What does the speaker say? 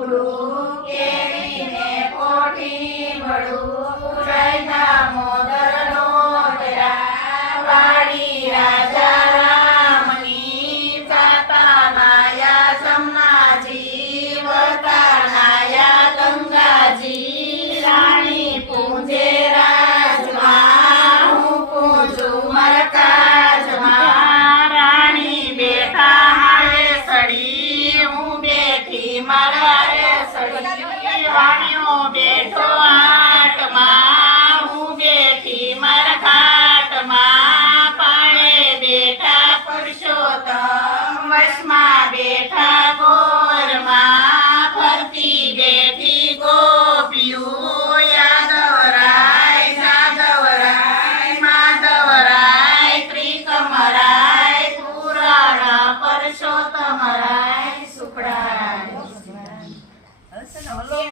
સુડું કેરીને પોઠી મળું જયના મોદરનો દયા વાડી રાજા રામની જાતાનાયા જમનાજી વતાનાયા ગંગાજી રાણી પૂજે રાજમાં હું પૂજું મરકાજમાં રાણી બેઠા હારે સડી હું બેઠી મારા સડી વાણિયો બેઠો આટમાં હું બેઠી મારા ઘાટમાં પાળે બેઠા પુરુષોત્તમ વશમાં બેઠા ગોરમાં ફરતી બેઠી ગોપીઓ યાદવરાય જાદવરાય માધવરાય ત્રિકમરાય પુરાણ પુરુષોત્તમરાય સુખડાય